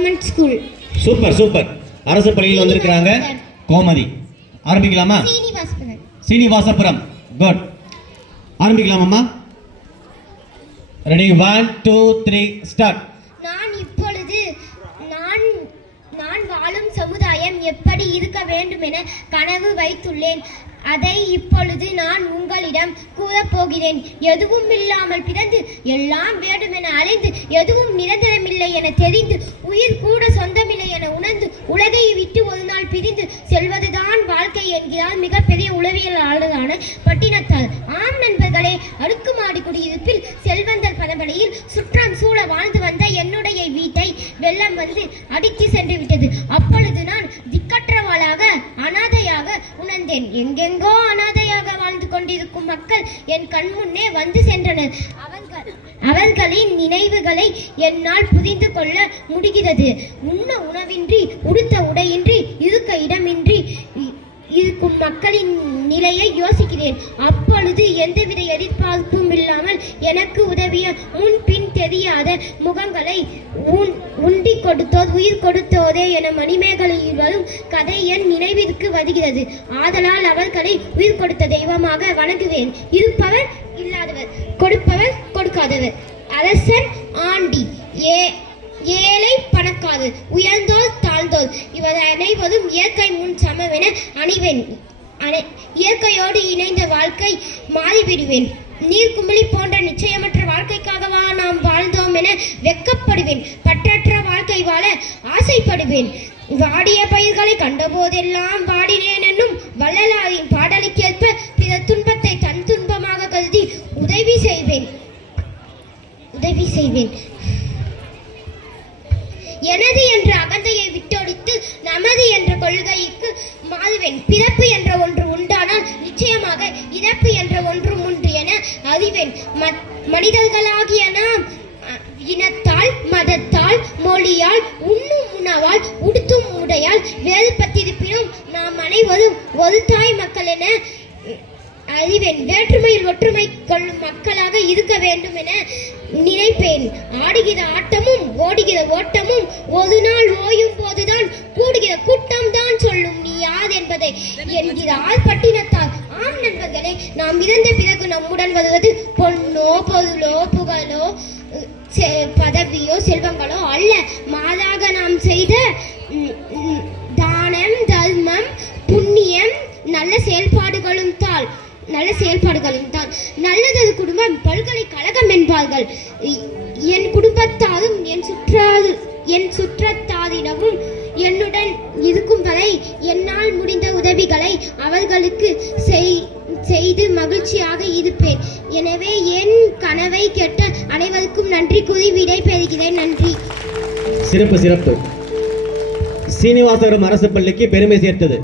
Government school. Super super. அரசு பள்ளியில் வந்திருக்கிறாங்க கோமதி. ஆரம்பிக்கலாமா? சீனிவாசபுரம். குட். ஆரம்பிக்கலாமா? ரெடி? 1 2 3 ஸ்டார்ட். நான் இப்பொழுது நான் வாழும் சமுதாயம் எப்படி இருக்க வேண்டும் என கனவு வைத்துள்ளேன். அதை இப்பொழுது நான் உங்களிடம் கூறப்போகிறேன். எதுவும் இல்லாமல் பிறந்து எல்லாம் வேண்டும் என அலைந்து எதுவும் நிரந்தரமில்லை என தெரிந்து உயிர் கூட சொந்தமில்லை என உணர்ந்து உலகை விட்டு ஒரு நாள் பிரிந்து செல்வதுதான் வாழ்க்கை என்கிறார் மிகப்பெரிய உளவியலாளரான பட்டினத்தார். ஆம் நண்பர்களே, அடுக்குமாடி குடியிருப்பில் செல்வந்தர் பரம்பரையில் சுற்றம் சூழ வாழ்ந்து வந்த என்னுடைய வீட்டை வெள்ளம் வந்து அடித்து சென்று விட்டது. அப்பொழுது நான் திக்கற்றவாளாக அனாதையாக உணர்ந்தேன். எங்கெங்கோ அனாதையாக வாழ்ந்து கொண்டிருக்கும் மக்கள் என் கண் முன்னே வந்து சென்றனர். அவர்களின் நினைவுகளை என்னால் புரிந்து கொள்ள முடிகிறது. உண்ண உணவின்றி, உடுத்த உடையின்றி, இருக்க இடமின்றி இருக்கும் மக்களின் நிலையை யோசிக்கிறேன். அப்பொழுது எந்தவித எதிர்பார்ப்பும் இல்லாமல் எனக்கு உதவிய முன்பின் தெரியாத முகங்களை உண்டி கொடுத்தோர் உயிர் கொடுத்தோரே என மணிமேகலையில் வரும் கதை என் நினைவிற்கு வருகிறது. ஆதலால் அவர்களை உயிர் கொடுத்த தெய்வமாக வணங்குவேன். இருப்பவர் இல்லாதவர், கொடுப்பவர் கொடுக்காதவர், அரசன் ஆண்டி, ஏழை பணக்காரர், உயர்ந்தோர் தாழ்ந்தோர், இவர் அனைவரும் இயற்கை முன் சமவென அணிவேன். இயற்கையோடு இணைந்த வாழ்க்கை மாறிவிடுவேன். நீர்க்குமிழி போன்ற நிச்சயமற்ற வாழ்க்கைக்காகவா நாம் வாழ்ந்தோம் என வெட்கப்படுவேன். பற்றற்ற வாழ்க்கை வாழ ஆசைப்படுவேன். வாடிய பயிர்களை கண்டபோதெல்லாம் வாடினேன் என்னும் வள்ளலாரின் பாடலுக்கேற்ப பிற துன்பத்தை தன் துன்பமாக கருதி உதவி செய்வேன். எனது என்ற அகந்தையை விட்டொழித்து நமது என்ற கொள்கைக்கு மாறுவேன். பிறப்பு என்ற ஒன்று உண்டானால் நிச்சயமாக இறப்பு என்ற ஒன்றும் உண்டு என அறிவேன். மனிதர்களாகிய நாம் இனத்தால், மதத்தால், மொழியால், உண்ணும் உணவால், உடுத்தும் உடையால் வேறுபட்டிருப்பினும் நாம் அனைவரும் ஒரு தாய் மக்கள் என அறிவேன். வேற்றுமையில் ஒற்றுமை கொள்ளும் மக்களாக இருக்க வேண்டும் என நினைப்பேன். ஆடுகிற ஆட்டமும் ஓடுகிற ஓட்டமும் ஒரு நாள் ஓயும் போதுதான் கூடுகிற கூட்டம் தான் சொல்லும் நீ யார் என்பதை என்கிறார் பட்டினத்தார். ஆம் நண்பர்களே, நாம் இறந்த பிறகு நம்முடன் வருவது பொன்னோ பொருளோ புகழோ பதவியோ செல்வங்களோ அல்ல. மாறாக நாம் செய்த தானம், தர்மம், புண்ணியம், நல்ல செயல்பாடுகளும் தான். நல்லதொரு குடும்பம் பல்கலைக்கழகம் என்பார்கள். என் குடும்பத்தாரும் என் சுற்றத்தாரிடமும் என்னுடன் இருக்கும் வரை என்னால் முடிந்த உதவிகளை அவர்களுக்கு செய்து மகிழ்ச்சியாக இருப்பேன். எனவே என் கனவை கேட்ட அனைவருக்கும் நன்றி கூறி விடை பெறுகிறேன். நன்றி. சிறப்பு. சீனிவாசபுரம் அரசு பள்ளிக்கு பெருமை சேர்த்தது.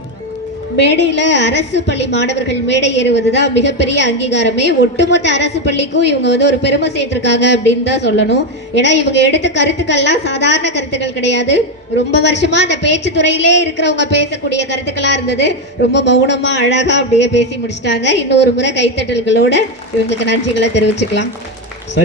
மேடையில் அரசு பள்ளி மாணவர்கள் மேடை ஏறுவது தான் மிகப்பெரிய அங்கீகாரமே. ஒட்டுமொத்த அரசு பள்ளிக்கும் இவங்க ஒரு பெருமை சேர்த்திருக்காங்க அப்படின்னு தான் சொல்லணும். ஏன்னா இவங்க எடுத்த கருத்துக்கள்லாம் சாதாரண கருத்துக்கள் கிடையாது. ரொம்ப வருஷமா அந்த பேச்சு துறையிலே இருக்கிறவங்க பேசக்கூடிய கருத்துக்களா இருந்தது. ரொம்ப மௌனமா அழகா அப்படியே பேசி முடிச்சிட்டாங்க. இன்னொரு முறை கைத்தட்டல்களோட இவங்களுக்கு நன்றிகளை தெரிவிச்சுக்கலாம்.